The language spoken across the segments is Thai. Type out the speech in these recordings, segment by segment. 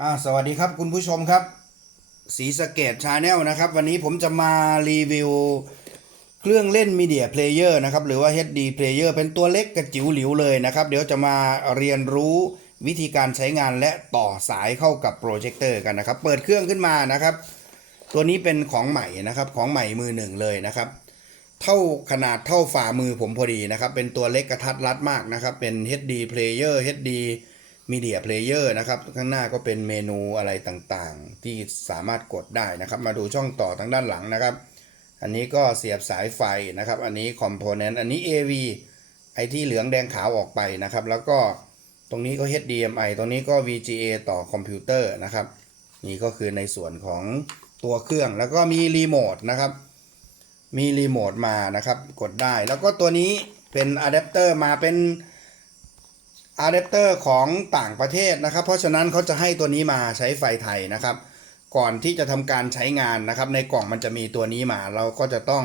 อ่าสวัสดีครับคุณผู้ชมครับสีสเกตชาแนลนะครับ วันนี้ผมจะมารีวิว เครื่องเล่นมีเดียเพลเยอร์นะครับ หรือว่า HD Player เป็นตัวเล็กกระจิ๋วหลิวเลยนะครับ เดี๋ยวจะมาเรียนรู้วิธีการใช้งานและต่อสายเข้ากับโปรเจคเตอร์กันนะครับ เปิดเครื่องขึ้นมานะครับ ตัวนี้เป็นของใหม่นะครับของใหม่มือหนึ่งเลยนะครับเท่าขนาดเท่าฝ่ามือผมพอดีนะครับ เป็นตัวเล็กกระทัดรัดมากนะครับ เป็น HD Player HD Media Player นะครับ ข้างหน้าก็เป็นเมนูอะไรต่างๆ ที่สามารถกดได้นะครับ มาดูช่องต่อทางด้านหลังนะครับ อันนี้ก็เสียบสายไฟนะครับ อันนี้คอมโพเนนต์อันนี้ AV ไอที่เหลืองแดงขาวออกไปนะครับ แล้วก็ตรงนี้ก็ HDMI ตรงนี้ก็ VGA ต่อคอมพิวเตอร์นะครับ นี่ก็คือในส่วนของตัวเครื่องแล้วก็มีรีโมทนะครับ มีรีโมทมานะครับ กดได้แล้วก็ตัวนี้เป็นอะแดปเตอร์มาเป็น อะแดปเตอร์ของต่างประเทศนะครับ เพราะฉะนั้นเขาจะให้ตัวนี้มาใช้ไฟไทยนะครับ ก่อนที่จะทำการใช้งานนะครับ ในกล่องมันจะมีตัวนี้มา เราก็จะต้อง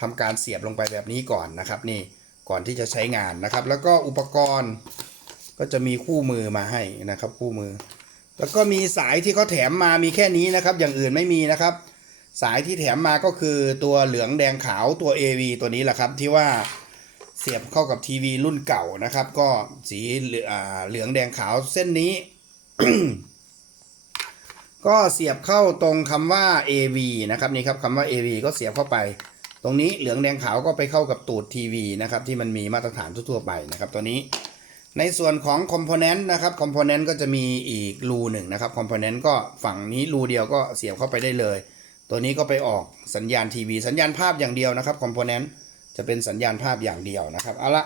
ทำการเสียบลงไปแบบนี้ก่อนนะครับนี่ก่อนที่จะใช้งานนะครับ แล้วก็อุปกรณ์ก็จะมีคู่มือมาให้นะครับคู่มือ แล้วก็มีสายที่เขาแถมมามีแค่นี้นะครับ อย่างอื่นไม่มีนะครับ สายที่แถมมาก็คือตัวเหลืองแดงขาวตัว AV ตัวนี้แหละครับที่ว่า เสียบเข้ากับทีวีรุ่นเก่านะครับ ก็สีเหลืองแดงขาวเส้นนี้ ก็เสียบเข้าตรงคำว่า AV นะครับนี่ครับคำว่า AV ก็เสียบเข้าไป ตรงนี้เหลืองแดงขาวก็ไปเข้ากับตูดทีวีนะครับที่มันมีมาตรฐานทั่วๆไปนะครับตัวนี้ ในส่วนของคอมโพเนนต์นะครับคอมโพเนนต์ก็จะมีอีกรูหนึ่งนะครับคอมโพเนนต์ก็ฝั่งนี้รูเดียวก็เสียบเข้าไปได้เลย ตัวนี้ก็ไปออกสัญญาณทีวีสัญญาณภาพอย่างเดียวนะครับคอมโพเนนต์ จะเป็นสัญญาณภาพอย่างเดียวนะครับ เอาละ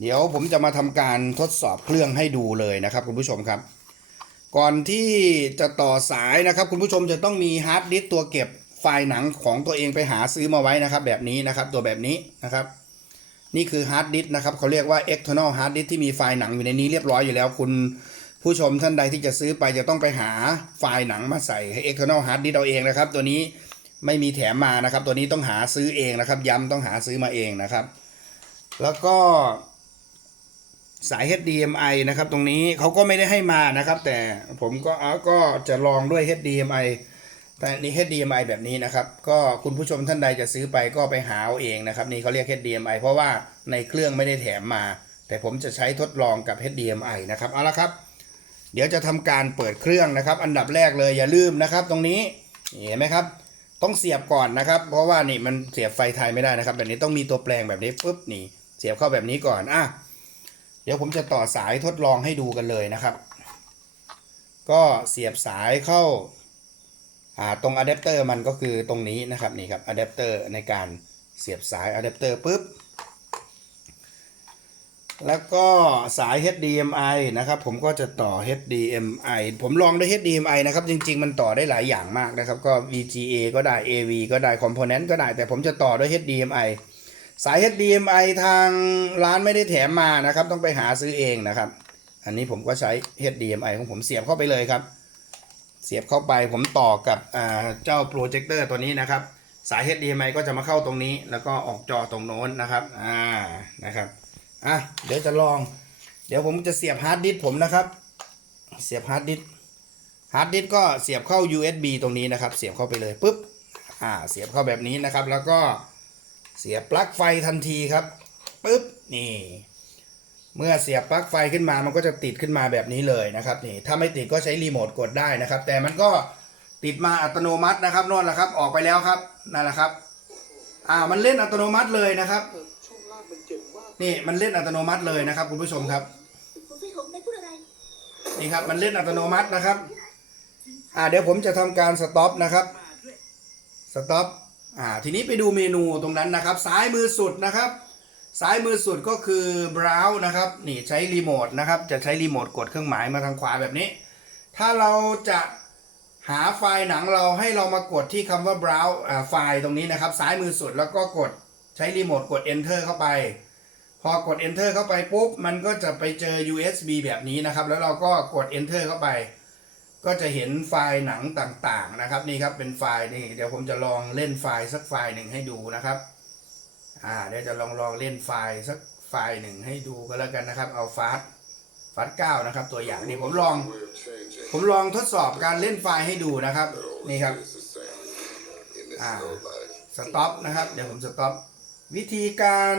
เดี๋ยวผมจะมาทำการทดสอบเครื่องให้ดูเลยนะครับคุณผู้ชมครับ ก่อนที่จะต่อสายนะครับคุณผู้ชมจะต้องมีฮาร์ดดิสก์ตัวเก็บไฟล์หนังของตัวเองไปหาซื้อมาไว้นะครับ แบบนี้นะครับตัวแบบนี้นะครับ นี่คือฮาร์ดดิสก์นะครับเขาเรียกว่า external hard disk ที่มีไฟล์หนังอยู่ในนี้เรียบร้อยอยู่แล้วคุณผู้ชมท่านใดที่จะซื้อไปจะต้องไปหาไฟล์หนังมาใส่ให้ external hard disk เอาเองนะครับ ตัวนี้ ไม่มีแถมมานะครับ ตัวนี้ต้องหาซื้อเองนะครับ ย้ำต้องหาซื้อมาเองนะครับ แล้วก็สาย HDMI นะครับ ตรงนี้เขาก็ไม่ได้ให้มานะครับ แต่ผมก็เอาก็จะลองด้วย HDMI แต่นี่ HDMI แบบนี้นะครับ ก็คุณผู้ชมท่านใดจะซื้อไปก็ไปหาเอาเองนะครับ นี่เขาเรียก HDMI เพราะว่าในเครื่องไม่ได้แถมมา แต่ผมจะใช้ทดลองกับ HDMI นะครับเอาละครับ เดี๋ยวจะทำการเปิดเครื่องนะครับ อันดับแรกเลยอย่าลืมนะครับ ตรงนี้เห็นไหมครับ ต้องเสียบก่อนนะครับ เพราะว่านี่มันเสียบไฟไทยไม่ได้นะครับ แบบนี้ต้องมีตัวแปลงแบบนี้ปุ๊บนี่ เสียบเข้าแบบนี้ก่อนอะเดี๋ยวผมจะต่อสายทดลองให้ดูกันเลยนะครับ ก็เสียบสายเข้าาตรงอะแดปเตอร์มันก็คือตรงนี้นะครับนี่ครับอะแดปเตอร์ในการเสียบสายอะแดปเตอร์ปุ๊บ แล้วก็สาย HDMI นะครับ ผมก็จะต่อ HDMI ผมลองด้วย HDMI นะครับ จริง ๆ มันต่อได้หลายอย่างมากนะครับ ก็ VGA ก็ได้ AV ก็ได้ Component ก็ได้ แต่ผมจะต่อด้วย HDMI สาย HDMI ทางร้านไม่ได้แถมมานะครับ ต้องไปหาซื้อเองนะครับ อันนี้ผมก็ใช้ HDMI ของผมเสียบเข้าไปเลยครับ เสียบเข้าไปผมต่อกับเจ้าโปรเจคเตอร์ตัวนี้นะครับ สาย HDMI ก็จะมาเข้าตรงนี้ แล้วก็ออกจอตรงโน้นนะครับ อ่า นะครับ อะเดี๋ยวจะลอง เดี๋ยวผมจะเสียบฮาร์ดดิสผมนะครับ เสียบฮาร์ดดิสฮาร์ดดิสก็เสียบเข้า USB ตรงนี้นะครับ เสียบเข้าไปเลยปุ๊บอ่าเสียบเข้าแบบนี้นะครับ แล้วก็เสียบปลั๊กไฟทันทีครับปุ๊บนี่ เมื่อเสียบปลั๊กไฟขึ้นมามันก็จะติดขึ้นมาแบบนี้เลยนะครับนี่ถ้าไม่ติดก็ใช้รีโมทกดได้นะครับ แต่มันก็ติดมาอัตโนมัตินะครับนั่นแหละครับ ออกไปแล้วครับนั่นแหละครับ อ่ามันเล่นอัตโนมัติเลยนะครับช่วงล่างมั นี่มันเล่นอัตโนมัติเลยนะครับคุณผู้ชมครับคุณพี่ผมไม่พูดอะไร นี่ครับมันเล่นอัตโนมัตินะครับ อ่าเดี๋ยวผมจะทำการสต็อปนะครับ สต็อป อ่า ทีนี้ไปดูเมนูตรงนั้นนะครับ ซ้ายมือสุดนะครับ ซ้ายมือสุดก็คือ browse นะครับ นี่ใช้รีโมทนะครับ จะใช้รีโมทกดเครื่องหมายมาทางขวาแบบนี้ ถ้าเราจะหาไฟล์หนังเราให้เรามากดที่คำว่า browse อ่าไฟล์ตรงนี้นะครับ ซ้ายมือสุดแล้วก็กดใช้รีโมทกด enter เข้าไป พอกด enter เข้าไปปุ๊บ มันก็จะไปเจอ USB แบบนี้นะครับ แล้วเราก็กด enter เข้าไป ก็จะเห็นไฟล์หนังต่างๆนะครับ นี่ครับเป็นไฟล์นี่เดี๋ยวผมจะลองเล่นไฟล์สักไฟล์หนึ่งให้ดูนะครับอ่าเดี๋ยวจะลองลองเล่นไฟล์สักไฟล์หนึ่งให้ดูก็แล้วกันนะครับ เอาฟาสฟาสเก้านะครับ ตัวอย่างนี่ผมลอง ผมลองทดสอบการเล่นไฟล์ให้ดูนะครับ นี่ครับอ่าสต็อปนะครับ เดี๋ยวผมสต็อปวิธีการ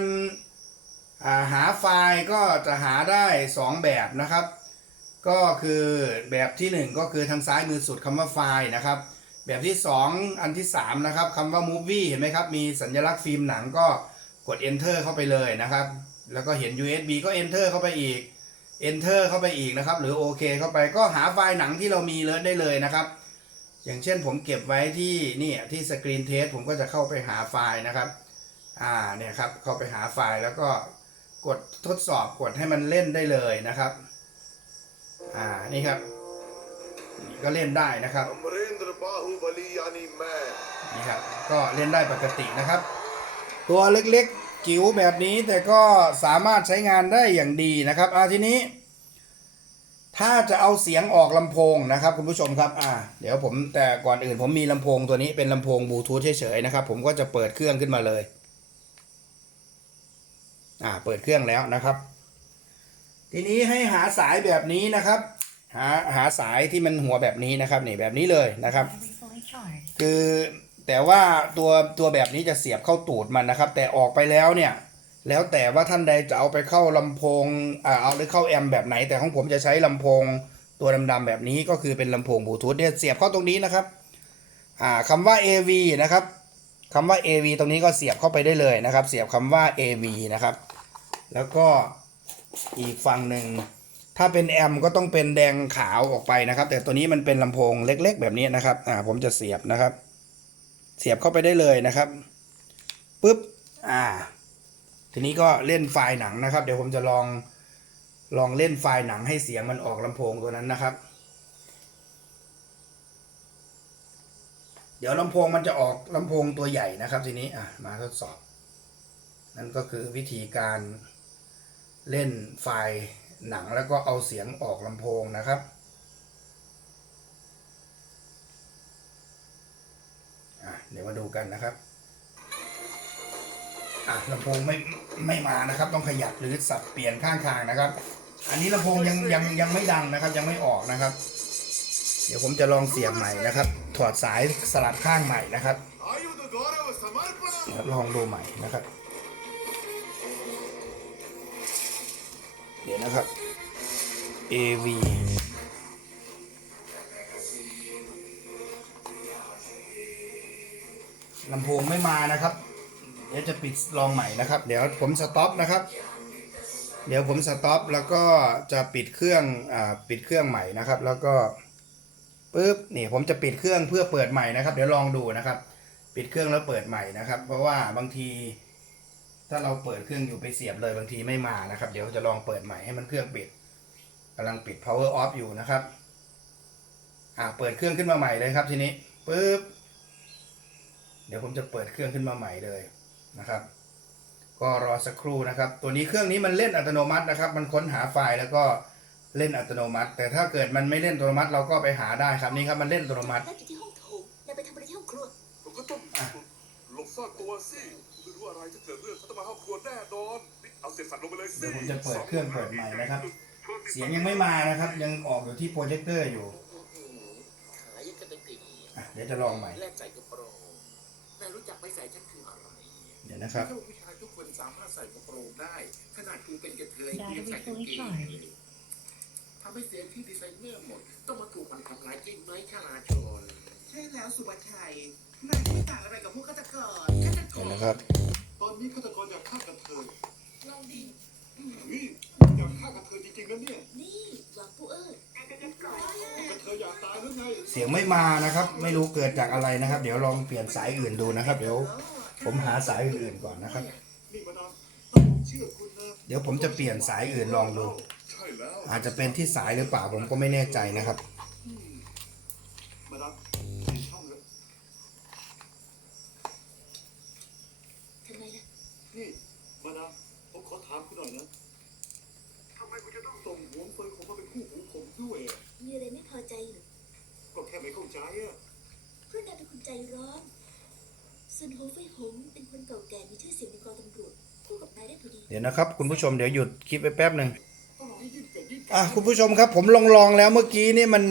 หาไฟล์ก็จะหาได้ 2 แบบนะครับ ก็คือแบบที่ 1 ก็คือทางซ้ายมือสุดคำว่าไฟล์นะครับ แบบที่ 2 อันที่ 3 นะครับคำว่า movie เห็นไหมครับ มีสัญลักษณ์ฟิล์มหนังก็กด enter เข้าไปเลยนะครับ แล้วก็เห็น USB ก็ enter เข้าไปอีก enter เข้าไปอีกนะครับ หรือโอเคเข้าไปก็หาไฟล์หนังที่เรามีเลยได้เลยนะครับ อย่างเช่นผมเก็บไว้ที่นี่ที่สกรีนเทสผมก็จะเข้าไปหาไฟล์นะครับ อ่าเนี่ยครับเข้าไปหาไฟล์แล้วก็ กดทดสอบกดให้มันเล่นได้เลยนะครับ อ่านี่ครับ ก็เล่นได้นะครับนี่ครับ ก็เล่นได้ปกตินะครับ ตัวเล็กๆจิ๋วแบบนี้แต่ก็สามารถใช้งานได้อย่างดีนะครับอาทีนี้ ถ้าจะเอาเสียงออกลำโพงนะครับ คุณผู้ชมครับ อ่า เดี๋ยวผมแต่ก่อนอื่นผมมีลำโพงตัวนี้เป็นลำโพงบลูทูธเฉยๆนะครับ ผมก็จะเปิดเครื่องขึ้นมาเลย อ่าเปิดเครื่องแล้วนะครับ ทีนี้ให้หาสายแบบนี้นะครับ หาหาสายที่มันหัวแบบนี้นะครับนี่แบบนี้เลยนะครับ คือแต่ว่าตัวตัวแบบนี้จะเสียบเข้าตูดมันนะครับ แต่ออกไปแล้วเนี่ย แล้วแต่ว่าท่านใดจะเอาไปเข้าลำโพงอ่าเอาไปเข้าแอมป์แบบไหน แต่ของผมจะใช้ลำโพงตัวดำๆแบบนี้ก็คือเป็นลำโพงบลูทูธเนี่ยเสียบเข้าตรงนี้นะครับอ่าคำว่า AV นะครับคำว่า AV ตรงนี้ก็เสียบเข้าไปได้เลยนะครับ เสียบคำว่า AV นะครับ แล้วก็อีกฝั่งหนึ่งถ้าเป็นแอมก็ต้องเป็นแดงขาวออกไปนะครับ แต่ตัวนี้มันเป็นลำโพงเล็ก ๆ แบบนี้นะครับอ่าผมจะเสียบนะครับ เสียบเข้าไปได้เลยนะครับปุ๊บอ่า ทีนี้ก็เล่นไฟล์หนังนะครับ เดี๋ยวผมจะลองลองเล่นไฟล์หนังให้เสียงมันออกลำโพงตัวนั้นนะครับ เดี๋ยวลำโพงมันจะออกลำโพงตัวใหญ่นะครับ ทีนี้อะมาทดสอบนั่นก็คือวิธีการ เล่นไฟหนังแล้วก็เอาเสียงออกลำโพงนะครับเดี๋ยวมาดูกันนะครับลำโพงไม่ไม่มานะครับ ต้องขยับหรือสับเปลี่ยนข้างทางนะครับ อันนี้ลำโพงยังยังยังไม่ดังนะครับ ยังไม่ออกนะครับ เดี๋ยวผมจะลองเสียบใหม่นะครับ ถอดสายสลับข้างใหม่นะครับลองดูใหม่นะครับ เดี๋ยวนะครับ AV ลำโพงไม่มานะครับ เดี๋ยวจะปิดลองใหม่นะครับ เดี๋ยวผมสต็อปนะครับ เดี๋ยวผมสต็อปแล้วก็จะปิดเครื่องอ่าปิดเครื่องใหม่นะครับ แล้วก็ปึ๊บนี่ผมจะปิดเครื่องเพื่อเปิดใหม่นะครับ เดี๋ยวลองดูนะครับ ปิดเครื่องแล้วเปิดใหม่นะครับ เพราะว่าบางที ถ้าเราเปิดเครื่องอยู่ไปเสียบเลยบางทีไม่มานะครับ เดี๋ยวจะลองเปิดใหม่ให้มันเครื่องปิดกำลังปิด power off อยู่นะครับ อ่าเปิดเครื่องขึ้นมาใหม่เลยครับทีนี้ปึ๊บเดี๋ยวผมจะเปิดเครื่องขึ้นมาใหม่เลยนะครับ ก็รอสักครู่นะครับ ตัวนี้เครื่องนี้มันเล่นอัตโนมัตินะครับ มันค้นหาไฟล์แล้วก็เล่นอัตโนมัติ แต่ถ้าเกิดมันไม่เล่นอัตโนมัติเราก็ไปหาได้ครับนี่ครับมันเล่นอัตโนมัติน่าจะที่ห้องโถงนายไปทำอะไรที่ห้องครัวผมก็ต้องหลบซ่อนตัวสิไม่รู้ อะไรจะเกิดเรื่องเขาต้องมาห้องครัวแน่นอนนี่เอาเศษสัตว์ลงไปเลยสิเดี๋ยวผมจะเปิดเครื่องเปิดใหม่นะครับ เสียงยังไม่มานะครับ ยังออกอยู่ที่โปรเจคเตอร์อยู่ขายกันเป็นปีอะเดี๋ยวจะลองใหม่ แลกใส่กระโปรงนายรู้จักไหม่ใส่ฉันคืออะไรเดี๋ยวนะครับถ้าผู้ชายทุกคนสามารถใส่กระโปรงได้ ขนาดคุณเป็นกระเทยยัง Battery ใส่กาง fully เกง charged. เลยทำให้เสียที่ดีไซเนอร์หมด ต้องมาถูกมันทำร้ายจริงไหมชลาชน ใช่แล้วสุวัชชัยนายไม่ต่างอะไรกับพวกฆาตกรฆาตกเดี๋ยวรนะครับตอ นนี้ฆาตกรอยากฆ่ากันเธอลองดีนี่อยากฆ่ากันเธอจริงๆนะเนี่ยนี่หวังปูเอ้ยนายจะยังก่อนกันเธออยากตายหรือไงเสียงไม่มานะครับ ไม่รู้เกิดจากอะไรนะครับ เดี๋ยวลองเปลี่ยนสายอื่นดูนะครับ เดี๋ยวผมหาสายอื่นๆก่อนนะครับ นี่มาดามต้องเชื่อคุณนะเดี๋ยวผมจะเปลี่ยนสายอื่นลองดู ใช่แล้วอาจจะเป็นที่สายหรือเปล่าผมก็ไม่แน่ใจนะครับ มาดามเปลี่ยนช่องเลย ทำไมล่ะ นี่มาดามผมขอถามคุณหน่อยนะทำไมคุณจะต้องส่งหัวเฟิงของมาเป็นคู่หูผมด้วยอะ มีอะไรไม่พอใจเหรือ ก็แค่ไม่เข้าใจอะ เพราะนายเป็นคน ใจร้อนส่วนโฮเฟยหงเป็นคนเก่าแก่มีชื่อเสียงในกองตำรวจคู่กับนายได้พอดีเดี๋ยวนะครับ คุณผู้ชมเดี๋ยวหยุดคลิปไปแป๊บหนึ่งต้องรอให้ยิ่งเกิดยิ่งอะคุณผู้ชมครับผมลองลองแล้วเมื่อกี้นี่มัน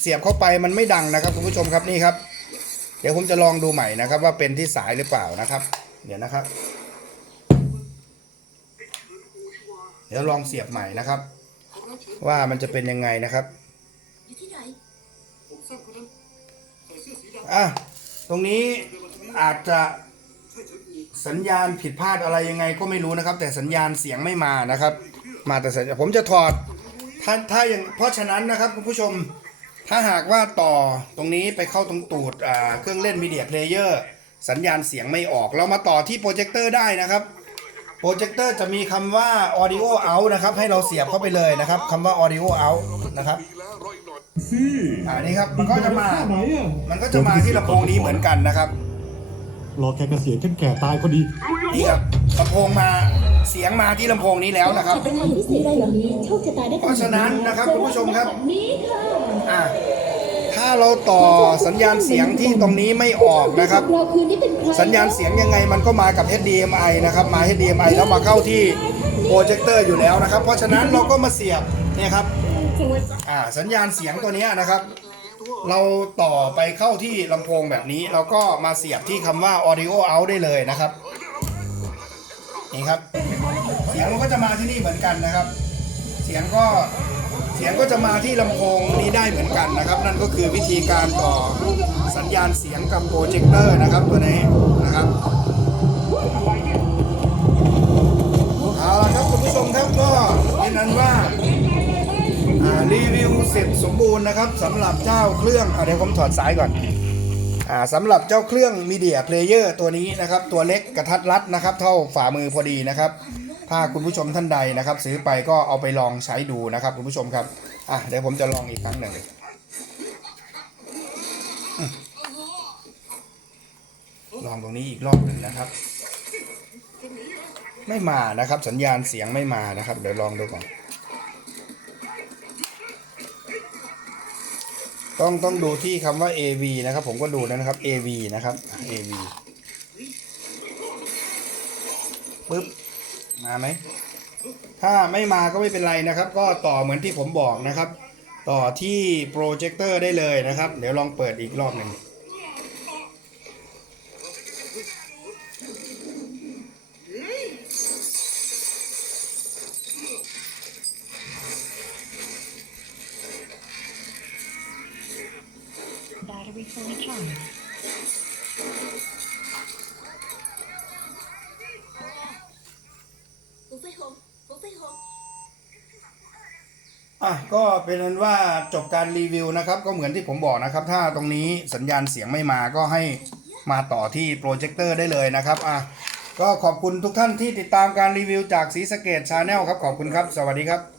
เสียบเข้าไปมันไม่ดังนะครับ คุณผู้ชมครับนี่ครับ เดี๋ยวผมจะลองดูใหม่นะครับ ว่าเป็นที่สายหรือเปล่านะครับ เดี๋ยวนะครับ เดี๋ยวลองเสียบใหม่นะครับ ว่ามันจะเป็นยังไงนะครับ อะตรงนี้อาจจะสัญญาณผิดพลาดอะไรยังไงก็ไม่รู้นะครับ แต่สัญญาณเสียงไม่มานะครับ มาแต่สัญญาผมจะถอดถ้าถ้าอย่างเพราะฉะนั้นนะครับคุณผู้ชมถ้าหากว่าต่อตรงนี้ไปเข้าตรงตูดเครื่องเล่นมีเดียเพลเยอร์สัญญาณเสียงไม่ออก เรามาต่อที่โปรเจคเตอร์ได้นะครับโปรเจคเตอร์จะมีคำว่า audio out นะครับ ให้เราเสียบเข้าไปเลยนะครับคำว่า audio out นะครับ อ่านี่ครับมันก็จะมา ไหนอะมันก็จะมาที่ลำโพงนี้เหมือนกันนะครับรอแกเกษียณฉันแก่ตายพอดี นี่ครับลำโพงมาเสียงมาที่ลำโพงนี้แล้วนะครับเป็นไงพิเศษอะไรเหรอนี้โชคชะตาได้เพราะฉะนั้นนะครับคุณผู้ชมครับแบบนี้ค่ะอะถ้าเราต่อสัญญาณเสียงที่ตรงนี้ไม่ออกนะครับ เราคืนนี้เป็นใครสัญญาณเสียงยังไงมันก็มากับ HDMI นะครับ มา HDMI แล้วมาเข้าที่โปรเจคเตอร์อยู่แล้วนะครับ เพราะฉะนั้นเราก็มาเสียบเนี่ยครับ อ่าสัญญาณเสียงตัวนี้นะครับ เราต่อไปเข้าที่ลำโพงแบบนี้ เราก็มาเสียบที่คำว่า audio out ได้เลยนะครับ นี่ครับ เสียงมันก็จะมาที่นี่เหมือนกันนะครับ เสียงก็เสียงก็จะมาที่ลำโพงนี้ได้เหมือนกันนะครับ นั่นก็คือวิธีการต่อสัญญาณเสียงกับโปรเจคเตอร์นะครับตัวนี้นะครับเอาละครับคุณผู้ชมครับก็เป็นนั้นว่า รีวิวเสร็จสมบูรณ์นะครับสำหรับเจ้าเครื่องอ่าเดี๋ยวผมถอดสายก่อนอ่าสำหรับเจ้าเครื่องมีเดียเพลเยอร์ตัวนี้นะครับ ตัวเล็กกระทัดรัดนะครับ เท่าฝ่ามือพอดีนะครับ ถ้าคุณผู้ชมท่านใดนะครับ ซื้อไปก็เอาไปลองใช้ดูนะครับ คุณผู้ชมครับอะเดี๋ยวผมจะลองอีกครั้งหนึ่งลองตรงนี้อีกรอบหนึ่งนะครับ ไม่มานะครับ สัญญาณเสียงไม่มานะครับ เดี๋ยวลองดูก่อน ต้องต้องดูที่คำว่า AV นะครับ ผมก็ดูแล้วนะครับ AV นะครับ AV ปึ๊บมาไหมถ้าไม่มาก็ไม่เป็นไรนะครับ ก็ต่อเหมือนที่ผมบอกนะครับ ต่อที่โปรเจคเตอร์ได้เลยนะครับ เดี๋ยวลองเปิดอีกรอบหนึ่ง fully charged. หูไฟหงหูไฟหงอะก็เป็นนั้นว่าจบการรีวิวนะครับ ก็เหมือนที่ผมบอกนะครับ ถ้าตรงนี้สัญญาณเสียงไม่มาก็ให้มาต่อที่โปรเจคเตอร์ได้เลยนะครับอะก็ขอบคุณทุกท่านที่ติดตามการรีวิวจากสีสเกตชาแนลครับ ขอบคุณครับ สวัสดีครับ